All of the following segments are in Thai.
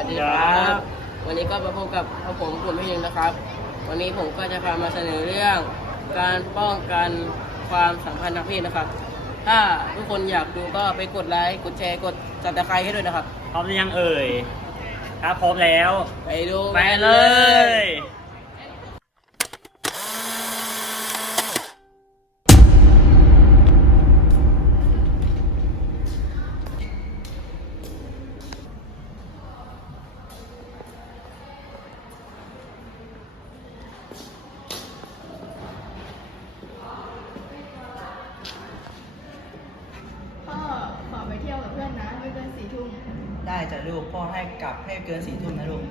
วัสดีครับ วันนี้ก็มาพบกับผมกลุ่มพี่ยิงนะครับ วันนี้ผมก็จะพามาเสนอเรื่อง การป้องกันความสัมพันธ์ทางเพศนะครับ ถ้าทุกคนอยากดูก็ไปกดไลค์กดแชร์กดจับตะไคร้ให้ด้วยนะครับ พร้อมหรือยังเอ่ยครับพร้อมแล้ว ไปดู ไปเลย จ้ะลูกพ่อให้กลับให้เกินสี่ทุ่มนะลูก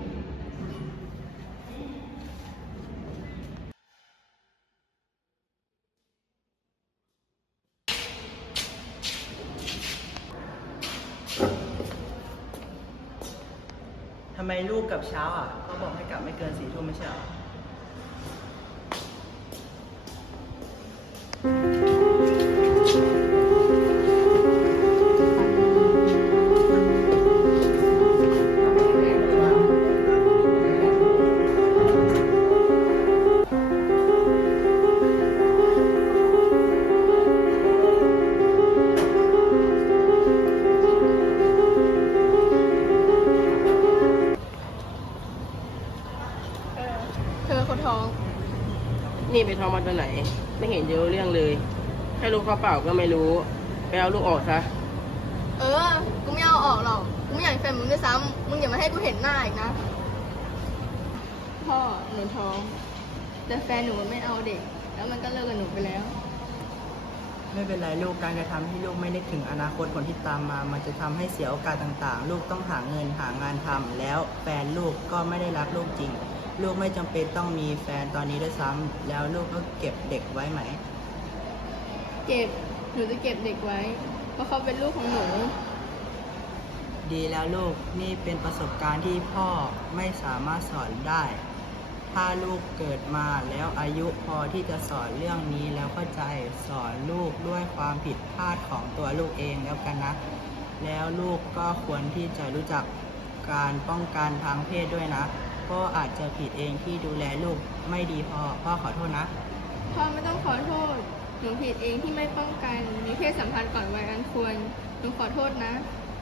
ทำไมลูกกลับเช้าอะเขาบอกให้กลับไม่เกินสี่ทุ่มไม่ใช่เหรอ นี่ไปท้องมาตัวไหน ไม่เห็นเยอะเรื่องเลยแค่ลูกเข้าเปล่าก็ไม่รู้ไปเอาลูกออกซะเออ กูไม่เอาออกหรอก กูไม่อยากเป็นแฟนมึงด้วยซ้ำมึงอย่ามาให้กูเห็นหน้าอีกนะ พ่อหนูท้อง แต่แฟนหนูมันไม่เอาเด็ก แล้วมันก็เลิกกับหนูไปแล้ว ไม่เป็นไรลูกการกระทำที่ลูกไม่นึกถึงอนาคตผลที่ตามมา มันจะทำให้เสียโอกาสต่างๆ ลูกต้องหาเงินหางานทำแล้วแฟนลูกก็ไม่ได้รักลูกจริง ลูกไม่จำเป็นต้องมีแฟนตอนนี้ด้วยซ้ำแล้วลูกก็เก็บเด็กไว้ไหม เก็บ หนูจะเก็บเด็กไว้ เพราะเขาเป็นลูกของหนู ดีแล้วลูกนี่เป็นประสบการณ์ที่พ่อไม่สามารถสอนได้ ถ้าลูกเกิดมาแล้วอายุพอที่จะสอนเรื่องนี้แล้วเข้าใจสอนลูกด้วยความผิดพลาดของตัวลูกเองแล้วกันนะ แล้วลูกก็ควรที่จะรู้จักการป้องกันทางเพศด้วยนะ พ่ออาจจะผิดเองที่ดูแลลูกไม่ดีพอ พ่อขอโทษนะ พ่อไม่ต้องขอโทษ หนูผิดเองที่ไม่ป้องกัน มีเพศสัมพันธ์ก่อนวัยอันควร หนูขอโทษนะ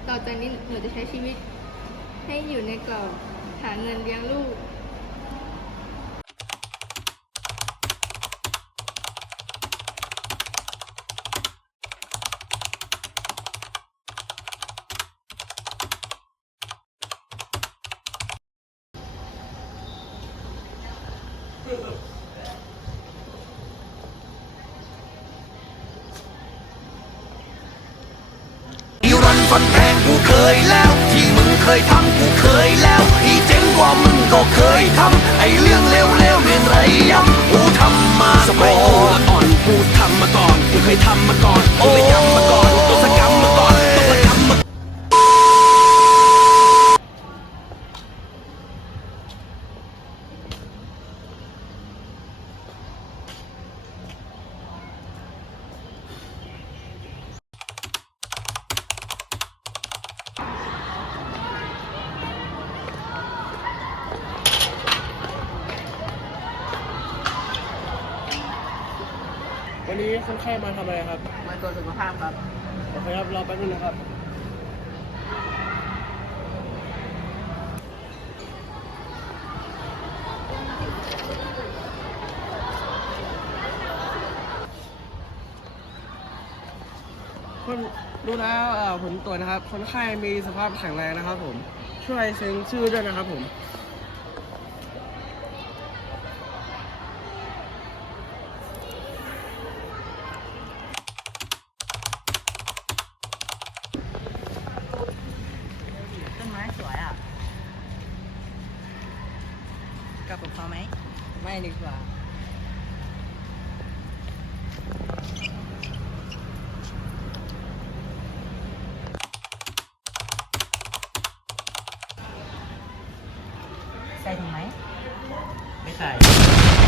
ต่อจากนี้หนูจะใช้ชีวิต ให้อยู่ในกรอบ หาเงินเลี้ยงลูก ฟันแทงกูเคยแล้ว ที่มึงเคยทำกูเคยแล้วอีเจ๋งกว่ามึงก็เคยทำไอเรื่องเลวๆเรื่องไรย้ำกูทำมาสมัยกูละอ่อนกูทำมาก่อนกูเคยทำมาก่อนกูเลยยำมาก่อน วันนี้คนไข้มาทำอะไรครับ มาตรวจสุขภาพครับ โอเคครับ รอแป๊บนึงนะครับ คนรู้แล้วเอ่อผลตรวจนะครับ คนไข้มีสภาพแข็งแรงนะครับผม ช่วยเซ็นชื่อด้วยนะครับผม กับผมาไหม ไม่ดีกว่าใส่ถุงไหม ไม่ใส่